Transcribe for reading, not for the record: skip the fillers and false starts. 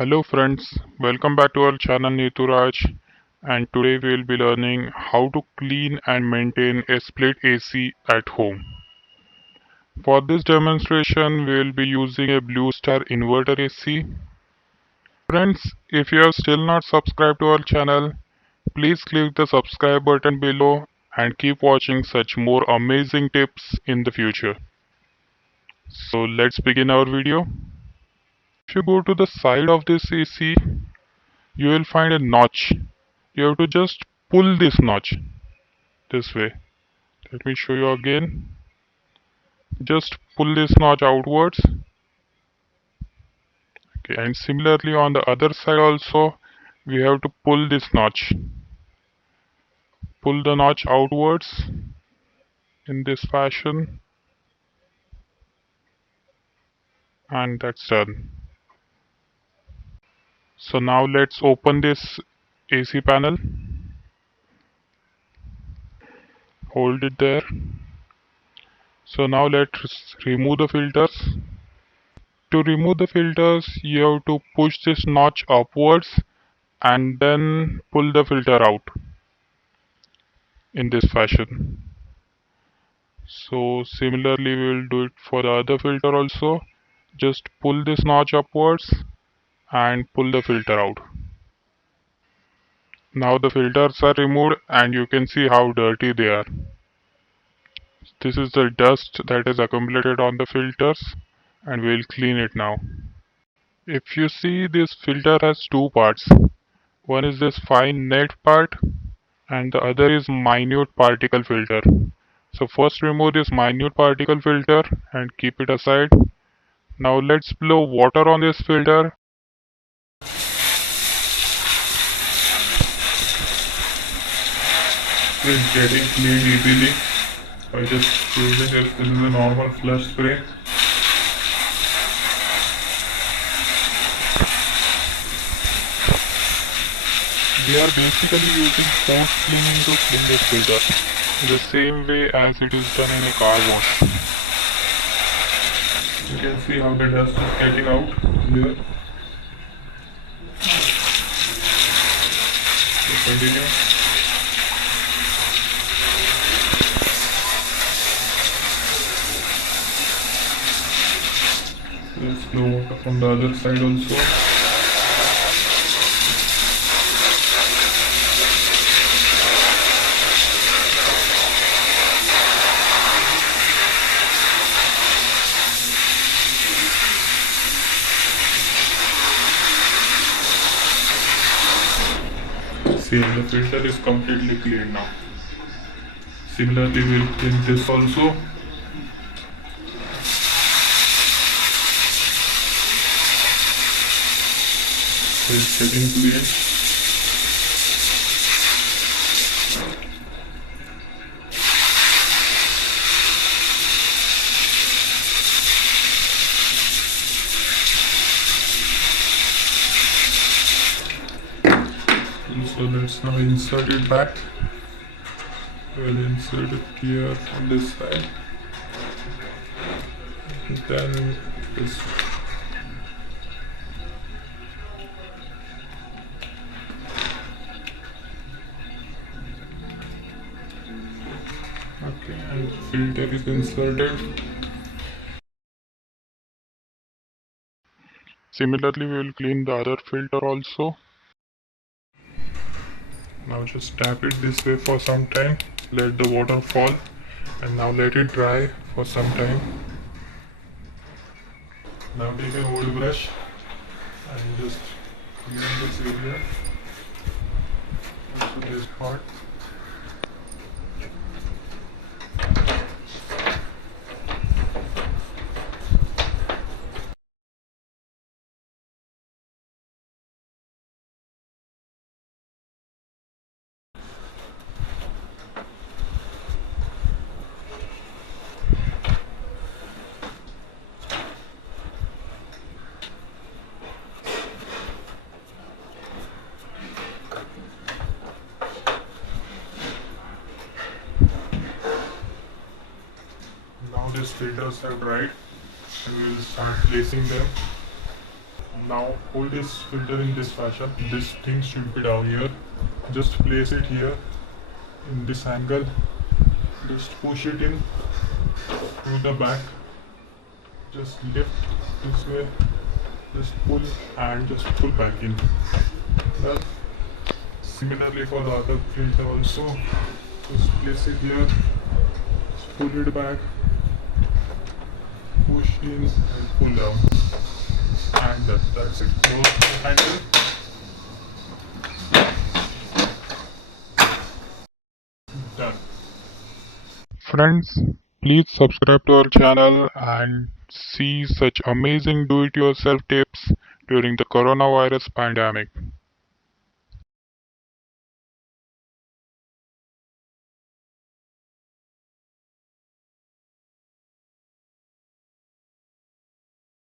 Hello friends, welcome back to our channel Neturaj, and today we will be learning how to clean and maintain a split AC at home. For this demonstration we will be using a Blue Star inverter AC. Friends, if you have still not subscribed to our channel, please click the subscribe button below and keep watching such more amazing tips in the future. So let's begin our video. If you go to the side of this AC, you will find a notch. You have to just pull this notch this way. Let me show you again. Just pull this notch outwards. Okay, and similarly on the other side also we have to pull this notch. Pull the notch outwards in this fashion, and that's done. So now let's open this AC panel. Hold it there. So now let's remove the filters. To remove the filters, you have to push this notch upwards and then pull the filter out in this fashion. So similarly we will do it for the other filter also. Just pull this notch upwards and pull the filter out. Now the filters are removed and you can see how dirty they are. This is the dust that is accumulated on the filters, and we'll clean it now. If you see, this filter has two parts. One is this fine net part and the other is minute particle filter. So first remove this minute particle filter and keep it aside. Now let's blow water on this filter. It's getting cleaned easily by just using this. This is a normal flush spray. We are basically using force cleaning to clean this filter, the same way as it is done in a car wash. You can see how the dust is getting out here. So continue. Let's blow water from the other side also. See, the filter is completely clean now. Similarly, we'll clean this also. It's getting clean. So let's now insert it back. We'll insert it here on this side. Then this. Okay, and filter is inserted. Similarly, we will clean the other filter also. Now just tap it this way for some time, let the water fall, and now let it dry for some time. Now take an old brush and just clean this area. So this part. Now these filters have dried and we will start placing them. Now hold this filter in this fashion. This thing should be down here. Just place it here in this angle. Just push it in to the back. Just lift this way. Just pull and just pull back in. Done. Similarly for the other filter also. Just place it here. Just pull it back. Push in and pull down. And that's it. Close the handle. Done. Friends, please subscribe to our channel and see such amazing do-it-yourself tips during the coronavirus pandemic.